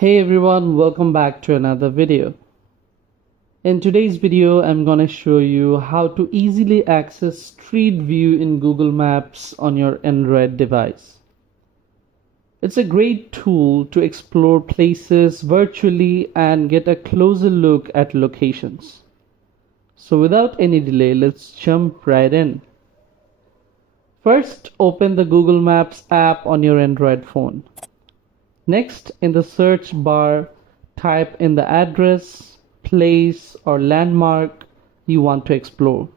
Hey everyone, welcome back to another video. In today's video, I'm going to show you how to easily access Street View in Google Maps on your Android device. It's a great tool to explore places virtually and get a closer look at locations. So without any delay, let's jump right in. First, open the Google Maps app on your Android phone. Next, in the search bar, type in the address, place, or landmark you want to explore.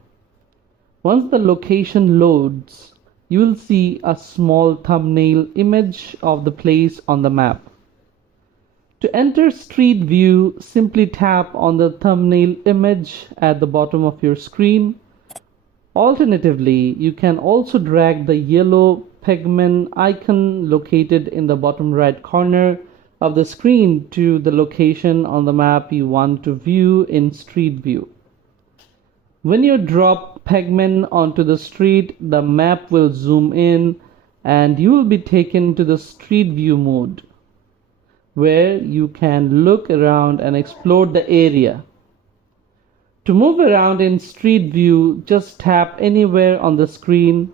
Once the location loads, you will see a small thumbnail image of the place on the map. To enter Street View, simply tap on the thumbnail image at the bottom of your screen. Alternatively, you can also drag the yellow pegment icon located in the bottom right corner of the screen to the location on the map you want to view in Street View. When you drop pegment onto the street, the map will zoom in and you will be taken to the Street View mode, where you can look around and explore the area. To move around in Street View, just tap anywhere on the screen.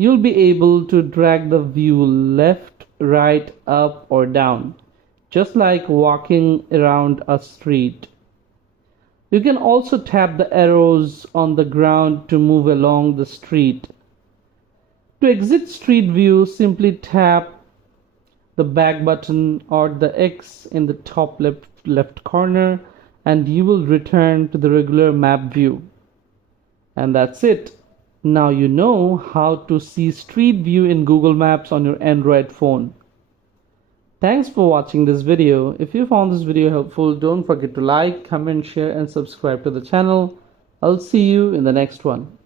You'll be able to drag the view left, right, up, or down, just like walking around a street. You can also tap the arrows on the ground to move along the street. To exit Street View, simply tap the back button or the X in the top left corner, and you will return to the regular map view. And that's it. Now you know how to see Street View in Google Maps on your Android phone. Thanks for watching this video. If you found this video helpful, don't forget to like, comment, share, and subscribe to the channel. I'll see you in the next one.